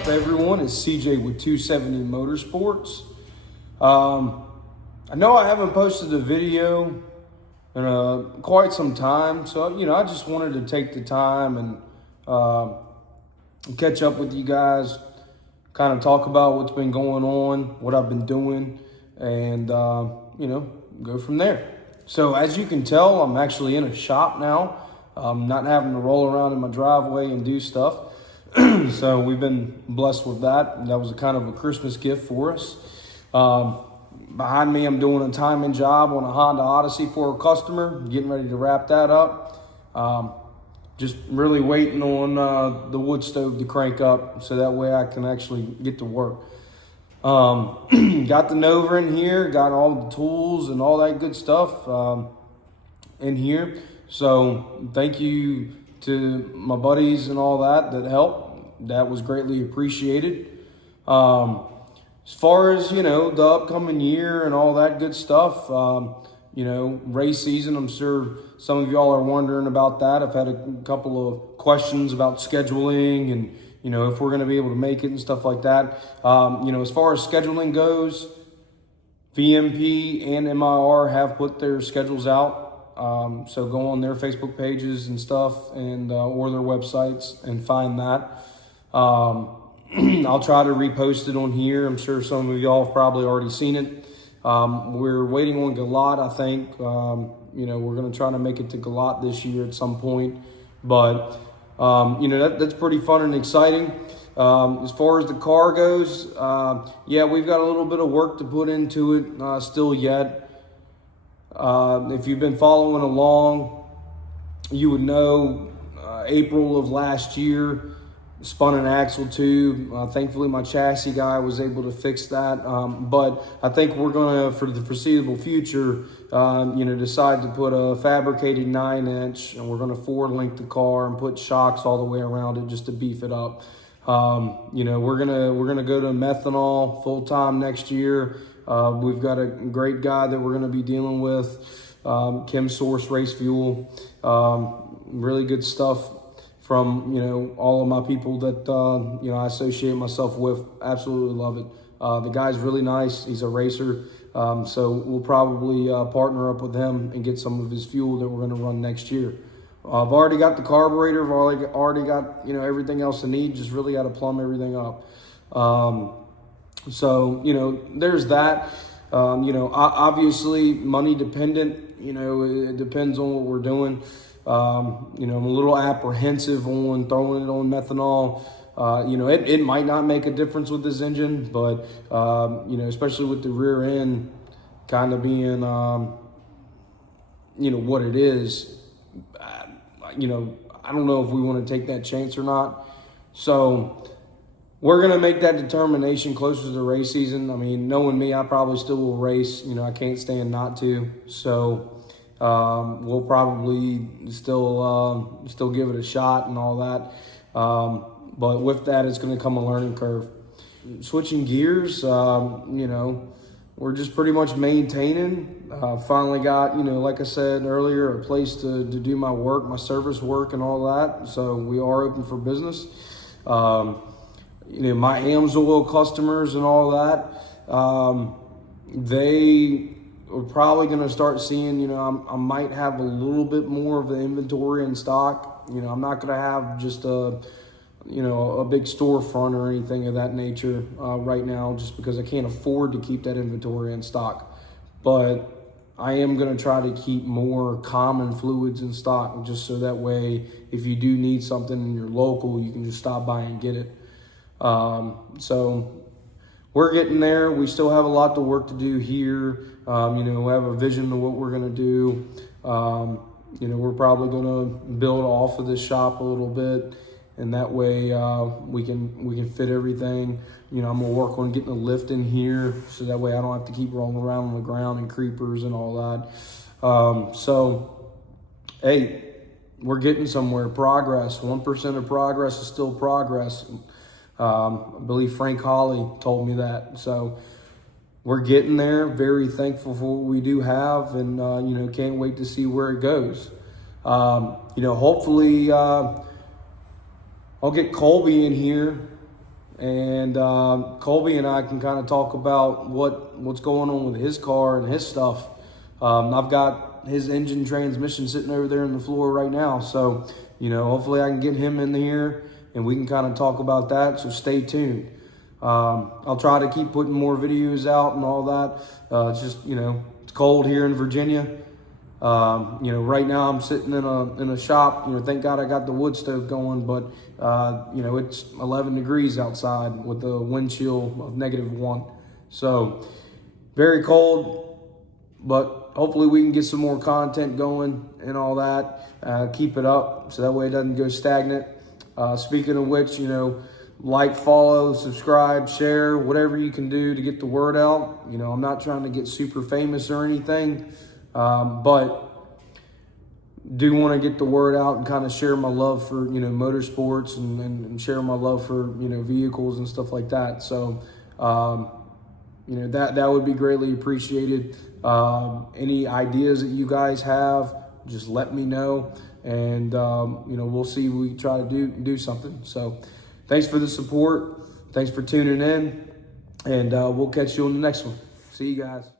up, everyone? It's CJ with 270 Motorsports. I know I haven't posted a video in quite some time, so I just wanted to take the time and catch up with you guys, kind of talk about what's been going on, what I've been doing, and go from there. So as you can tell, I'm actually in a shop now. I'm not having to roll around in my driveway and do stuff. So we've been blessed with that. That was a kind of a Christmas gift for us. Behind me, I'm doing a timing job on a Honda Odyssey for a customer, getting ready to wrap that up. Just really waiting on the wood stove to crank up so that way I can actually get to work. Got the Nova in here, got all the tools and all that good stuff in here. So thank you to my buddies and all that helped. That was greatly appreciated. As far as, the upcoming year and all that good stuff, race season, I'm sure some of y'all are wondering about that. I've had a couple of questions about scheduling and, if we're going to be able to make it and stuff like that. As far as scheduling goes, VMP and MIR have put their schedules out. So go on their Facebook pages and stuff and or their websites and find that. I'll try to repost it on here. I'm sure some of y'all have probably already seen it. We're waiting on Galat, I think. We're going to try to make it to Galat this year at some point. But, that's pretty fun and exciting. As far as the car goes, we've got a little bit of work to put into it still yet. If you've been following along, you would know April of last year, spun an axle tube. Thankfully, my chassis guy was able to fix that. But I think we're going to, for the foreseeable future, decide to put a fabricated 9-inch, and we're going to forward-link the car and put shocks all the way around it just to beef it up. We're gonna go to methanol full time next year. We've got a great guy that we're going to be dealing with, ChemSource Race Fuel. Really good stuff from, all of my people that, I associate myself with. Absolutely love it. The guy's really nice. He's a racer. So we'll probably partner up with him and get some of his fuel that we're going to run next year. I've already got the carburetor. I've already got, everything else I need. Just really got to plumb everything up. So, there's that. Obviously money dependent, it depends on what we're doing. I'm a little apprehensive on throwing it on methanol. It might not make a difference with this engine, but, especially with the rear end kind of being, what it is, I don't know if we want to take that chance or not. So we're going to make that determination closer to the race season. I mean, knowing me, I probably still will race. I can't stand not to. So we'll probably still give it a shot and all that. But with that, it's going to come a learning curve. Switching gears, we're just pretty much maintaining. Finally got, like I said earlier, a place to do my work, my service work and all that. So we are open for business. My AMSOIL customers and all that, they are probably going to start seeing, I might have a little bit more of the inventory in stock. I'm not going to have just a big storefront or anything of that nature right now, just because I can't afford to keep that inventory in stock. But I am going to try to keep more common fluids in stock, just so that way, if you do need something and you're local, you can just stop by and get it. So we're getting there. We still have a lot of work to do here. We have a vision of what we're going to do. We're probably going to build off of this shop a little bit, and that way we can fit everything. I'm going to work on getting a lift in here, so that way I don't have to keep rolling around on the ground and creepers and all that. So, hey, we're getting somewhere. Progress. 1% of progress is still progress. I believe Frank Holly told me that. So we're getting there. Very thankful for what we do have, and can't wait to see where it goes. Hopefully I'll get Colby in here and Colby and I can kind of talk about what's going on with his car and his stuff. I've got his engine transmission sitting over there on the floor right now, so hopefully I can get him in here and we can kind of talk about that. So stay tuned. I'll try to keep putting more videos out and all that. It's just it's cold here in Virginia. Right now I'm sitting in a shop. Thank God I got the wood stove going, but it's 11 degrees outside with a wind chill of -1. So very cold, but hopefully we can get some more content going and all that. Keep it up so that way it doesn't go stagnant. Speaking of which, like, follow, subscribe, share, whatever you can do to get the word out. I'm not trying to get super famous or anything, but do want to get the word out and kind of share my love for, motorsports and share my love for, vehicles and stuff like that. So, that would be greatly appreciated. Any ideas that you guys have, just let me know. And, we'll see. We try to do something. So thanks for the support. Thanks for tuning in. And we'll catch you on the next one. See you guys.